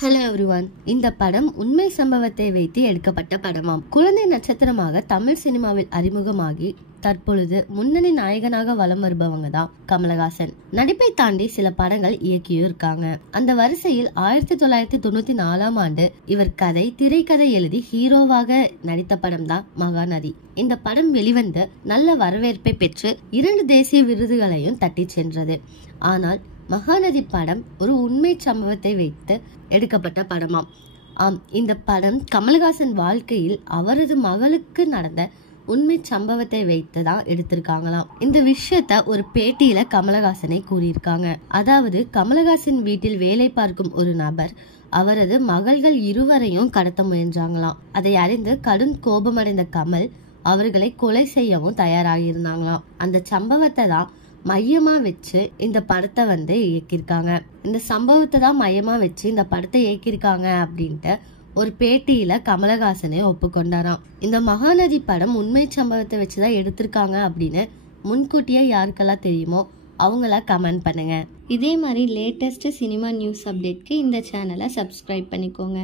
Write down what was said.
Hello everyone. இந்த படம் உண்மை சம்பவத்தை வைத்து எடுக்கப்பட்ட படமாம். குழந்தை நட்சத்திரமாக தமிழ் சினிமாவில் அறிமுகமாகி தற்பொழுது முன்னணி நாயகனாக வலம் வருபவங்க தான் கமலஹாசன். நடிப்பை தாண்டி சில படங்கள் இயக்கியும் இருக்காங்க. அந்த வரிசையில் 1994ஆம் ஆண்டு இவர் திரைக்கதை எழுதி ஹீரோவாக நடித்த படம் தான் மகாநதி. இந்த படம் வெளிவந்து நல்ல வரவேற்பை பெற்று 2 தேசிய விருதுகளையும் தட்டி சென்றது. ஆனால் மகாநதி படம் ஒரு உண்மை சம்பவத்தை வைத்து எடுக்கப்பட்ட படமாம். இந்த படம் கமலஹாசன் வாழ்க்கையில் அவரது மகளுக்கு நடந்த உண்மை சம்பவத்தை வைத்து தான் எடுத்திருக்காங்களாம். இந்த விஷயத்த ஒரு பேட்டியில கமலஹாசனை கூறியிருக்காங்க. அதாவது கமலஹாசன் வீட்டில் வேலை பார்க்கும் ஒரு நபர் அவரது மகள்கள் இருவரையும் கடத்த முயன்றாங்களாம். அதை அறிந்து கடும் கோபமடைந்த கமல் அவர்களை கொலை செய்யவும் தயாராகியிருந்தாங்களாம். அந்த சம்பவத்தை தான் மையமா வச்சு இந்த படத்தை இயக்கியிருக்காங்க. இந்த சம்பவத்தை தான் மையமா வச்சு இந்த படத்தை இயக்கியிருக்காங்க அப்படின்ட்டு ஒரு பேட்டியில கமலஹாசனே ஒப்புக்கொண்டாராம். இந்த மகாநதி படம் உண்மை சம்பவத்தை வச்சுதான் எடுத்திருக்காங்க அப்படின்னு முன்கூட்டியே யாருக்கெல்லாம் தெரியுமோ அவங்கள கமெண்ட் பண்ணுங்க. இதே மாதிரி லேட்டஸ்ட் சினிமா நியூஸ் அப்டேட்க்கு இந்த சேனலை சப்ஸ்கிரைப் பண்ணிக்கோங்க.